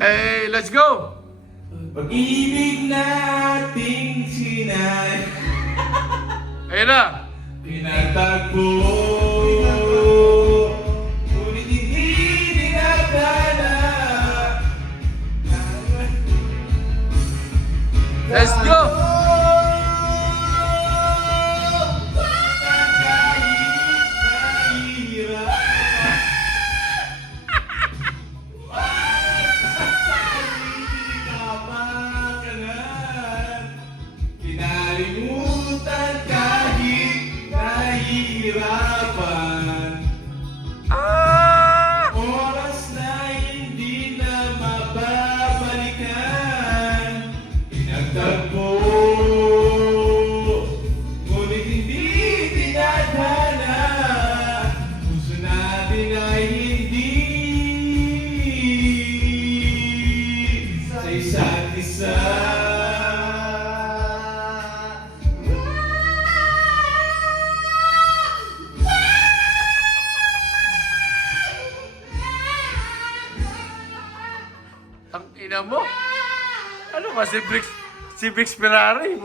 Eh, let's go! Pag-ibig nating sinay, Ayun na! pinatagpo, ngunit hindi dinadala. Let's go! Pinalimutan kahit nahihirapan. Ah! Oras na hindi na mababalikan. Pinagtagpo, ngunit hindi dinadala. Puso natin ay hindi sa isa't isa. Ang ina mo! Ano ba si Brix Ferrari?